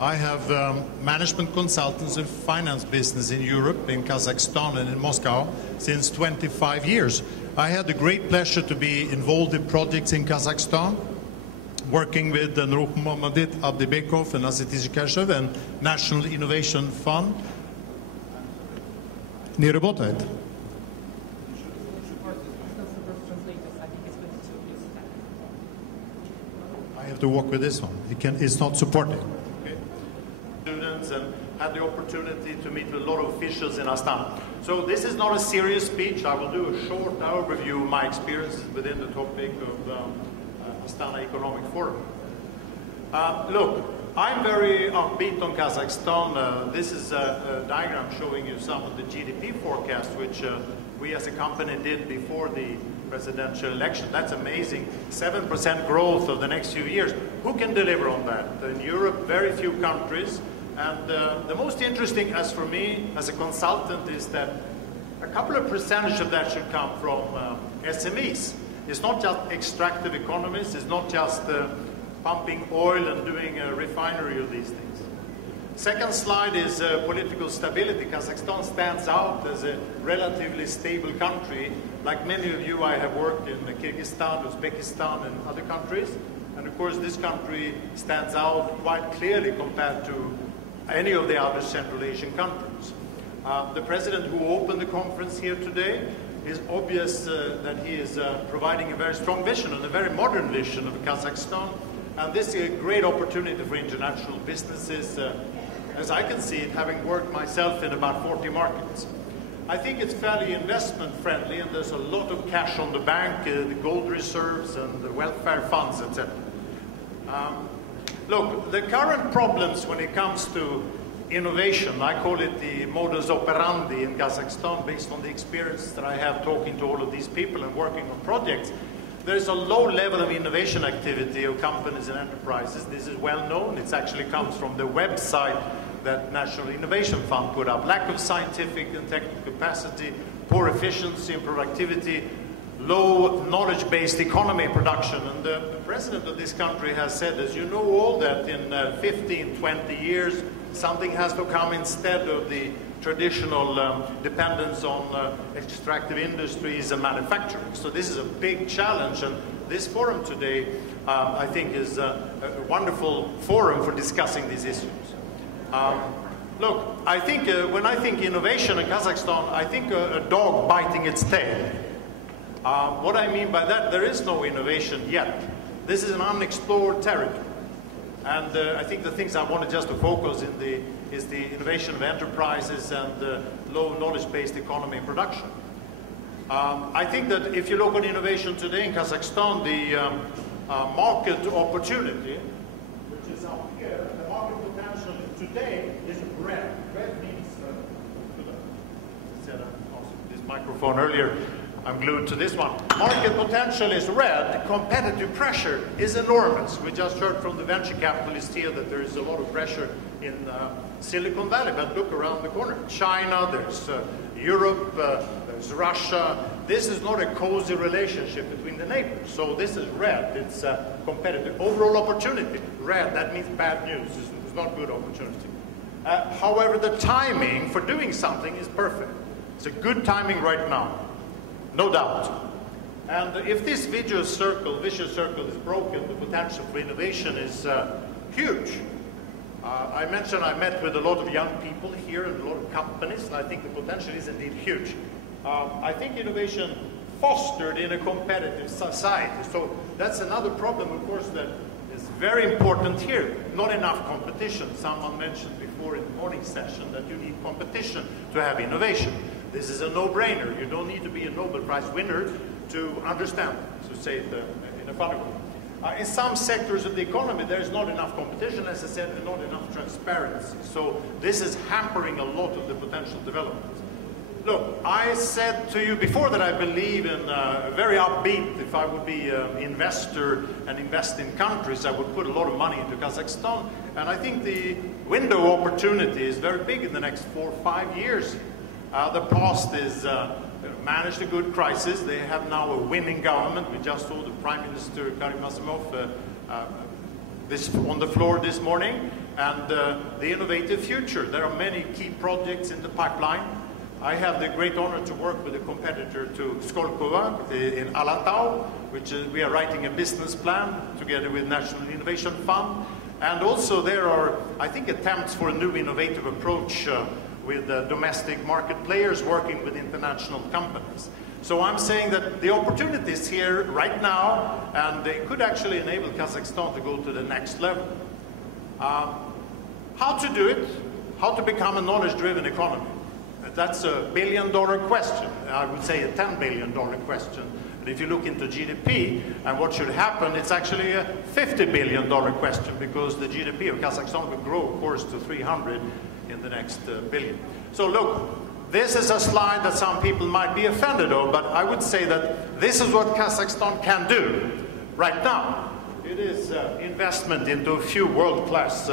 I have management consultants and finance business in Europe, in Kazakhstan and in Moscow since 25 years. I had the great pleasure to be involved in projects in Kazakhstan, working with Nurmagomedov Abdibekov and Aziz Kashev and National Innovation Fund. Не работает. I have to work with this one. It's not supporting. Okay. Students and had the opportunity to meet with a lot of officials in Astana. So this is not a serious speech. I will do a short overview of my experience within the topic of Astana Economic Forum. Look, I'm very upbeat on Kazakhstan. This is a diagram showing you some of the GDP forecasts which we as a company did before the presidential election. That's amazing. 7% growth of the next few years. Who can deliver on that? In Europe, very few countries. And the most interesting, as for me, as a consultant, is that a couple of percentage of that should come from SMEs. It's not just extractive economies. It's not just pumping oil and doing a refinery of these things. Second slide is political stability. Kazakhstan stands out as a relatively stable country. Like many of you, I have worked in Kyrgyzstan, Uzbekistan, and other countries. And of course, this country stands out quite clearly compared to any of the other Central Asian countries. The president who opened the conference here today, is obvious that he is providing a very strong vision and a very modern vision of Kazakhstan. And this is a great opportunity for international businesses, as I can see it, having worked myself in about 40 markets. I think it's fairly investment friendly, and there's a lot of cash on the bank, the gold reserves and the welfare funds, etc. Look, the current problems when it comes to innovation, I call it the modus operandi in Kazakhstan, based on the experience that I have talking to all of these people and working on projects. There's a low level of innovation activity of companies and enterprises. This is well known. It actually comes from the website that National Innovation Fund put up. Lack of scientific and technical capacity, poor efficiency and productivity, low knowledge-based economy production. And the president of this country has said, as you know all, that in 15, 20 years, something has to come instead of the traditional dependence on extractive industries and manufacturing. So this is a big challenge, and this forum today, I think, is a wonderful forum for discussing these issues. Look, I think when I think innovation in Kazakhstan, I think a dog biting its tail. What I mean by that, there is no innovation yet. This is an unexplored territory. And I think the things I wanted just to focus in is the innovation of enterprises and low knowledge-based economy and production. I think that if you look at innovation today in Kazakhstan, the market opportunity, which is up here, the market potential today is red. Red means, this microphone earlier, I'm glued to this one. Market potential is red. Competitive pressure is enormous. We just heard from the venture capitalist here that there is a lot of pressure in Silicon Valley, but look around the corner. China, there's Europe, there's Russia. This is not a cozy relationship between the neighbors. So this is red. It's competitive. Overall opportunity, red. That means bad news. It's not good opportunity. However, the timing for doing something is perfect. It's a good timing right now. No doubt. And if this vicious circle is broken, the potential for innovation is huge. I mentioned I met with a lot of young people here and a lot of companies, and I think the potential is indeed huge. I think innovation fostered in a competitive society. So that's another problem, of course, that is very important here. Not enough competition. Someone mentioned before in the morning session that you need competition to have innovation. This is a no-brainer. You don't need to be a Nobel Prize winner to understand, to say it in a funny way. In some sectors of the economy, there is not enough competition, as I said, and not enough transparency. So this is hampering a lot of the potential development. Look, I said to you before that I believe in very upbeat. If I would be an investor and invest in countries, I would put a lot of money into Kazakhstan. And I think the window of opportunity is very big in the next 4 or 5 years. The past is managed a good crisis. They have now a winning government. We just saw the Prime Minister Karim Asimov on the floor this morning. and the innovative future. There are many key projects in the pipeline. I have the great honor to work with a competitor to Skolkova in Alatau, which we are writing a business plan together with National Innovation Fund. And also there are, I think, attempts for a new innovative approach with domestic market players working with international companies. So I'm saying that the opportunity is here right now, and they could actually enable Kazakhstan to go to the next level. How to do it? How to become a knowledge-driven economy? That's a billion-dollar question. I would say a $10 billion question. But if you look into GDP and what should happen, it's actually a $50 billion question, because the GDP of Kazakhstan will grow, of course, to 300 in the next billion. So look, this is a slide that some people might be offended of, but I would say that this is what Kazakhstan can do right now. It is investment into a few world-class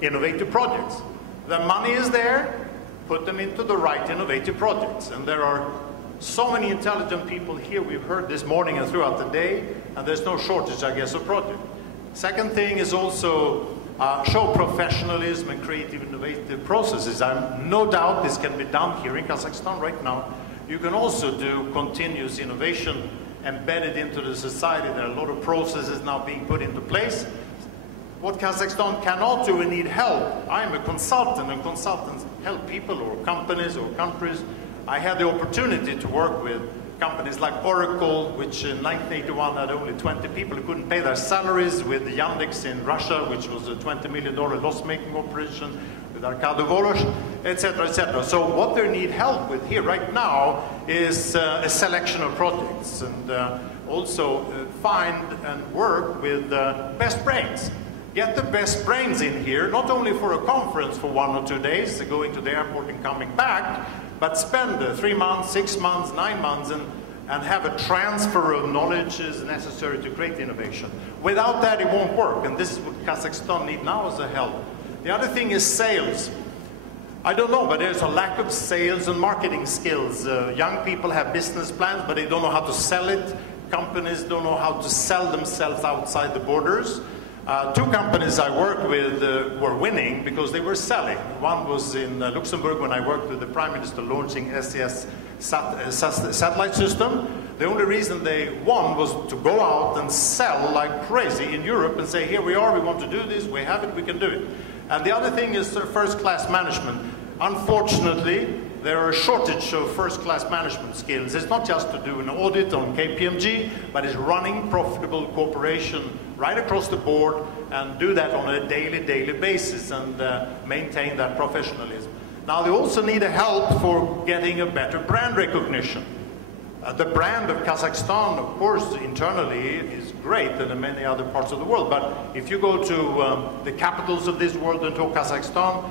innovative projects. The money is there. Put them into the right innovative projects. And there are so many intelligent people here we've heard this morning and throughout the day, and there's no shortage, I guess, of projects. Second thing is also show professionalism and creative innovative processes. I'm no doubt this can be done here in Kazakhstan right now. You can also do continuous innovation embedded into the society. There are a lot of processes now being put into place. What Kazakhstan cannot do and need help. I'm a consultant, and consultants help people or companies or countries. I had the opportunity to work with companies like Oracle, which in 1981 had only 20 people who couldn't pay their salaries, with Yandex in Russia, which was a $20 million loss-making operation, with Arkady Volosh, etc., etc. So what they need help with here right now is a selection of projects, and also find and work with best brains. Get the best brains in here, not only for a conference for 1 or 2 days, going to the airport and coming back, but spend 3 months, 6 months, 9 months, and have a transfer of knowledge is necessary to create innovation. Without that, it won't work, and this is what Kazakhstan needs now as a help. The other thing is sales. I don't know, but there's a lack of sales and marketing skills. Young people have business plans, but they don't know how to sell it. Companies don't know how to sell themselves outside the borders. 2 companies I worked with were winning because they were selling. One was in Luxembourg when I worked with the Prime Minister launching SES satellite system. The only reason they won was to go out and sell like crazy in Europe and say, here we are, we want to do this, we have it, we can do it. And the other thing is first-class management. Unfortunately, there are a shortage of first-class management skills. It's not just to do an audit on KPMG, but it's running profitable corporation right across the board and do that on a daily basis and maintain that professionalism. Now, they also need a help for getting a better brand recognition. The brand of Kazakhstan, of course, internally is great than in many other parts of the world. But if you go to the capitals of this world and talk Kazakhstan,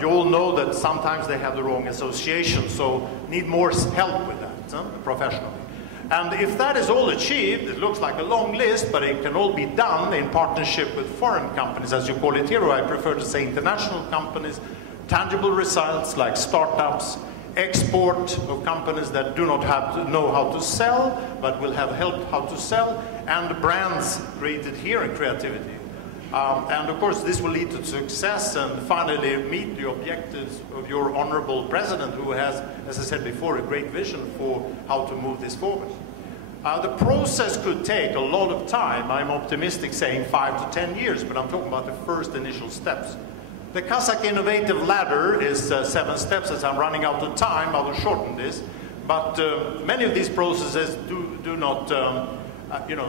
you all know that sometimes they have the wrong association, so need more help with that professionally. And if that is all achieved, it looks like a long list, but it can all be done in partnership with foreign companies, as you call it here, or I prefer to say international companies, tangible results like startups, export of companies that do not have to know how to sell, but will have help how to sell, and brands created here in creativity. And of course, this will lead to success and finally meet the objectives of your honorable president, who has, as I said before, a great vision for how to move this forward. The process could take a lot of time. I'm optimistic saying 5 to 10 years, but I'm talking about the first initial steps. The Kazakh Innovative Ladder is 7 steps. As I'm running out of time, I will shorten this. But many of these processes do not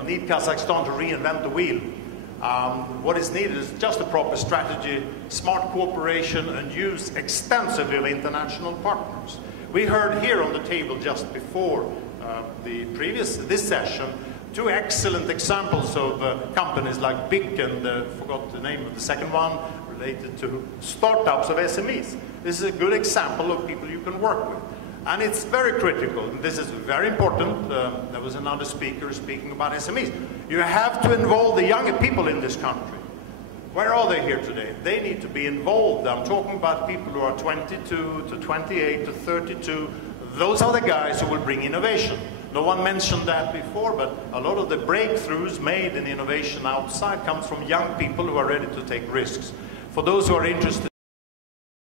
need Kazakhstan to reinvent the wheel. What is needed is just a proper strategy, smart cooperation, and use extensively of international partners. We heard here on the table just before this session, 2 excellent examples of companies like BIC and forgot the name of the second one, related to startups of SMEs. This is a good example of people you can work with. And it's very critical. This is very important. There was another speaker speaking about SMEs. You have to involve the younger people in this country. Where are they here today? They need to be involved. I'm talking about people who are 22 to 28 to 32. Those are the guys who will bring innovation. No one mentioned that before, but a lot of the breakthroughs made in innovation outside comes from young people who are ready to take risks. For those who are interested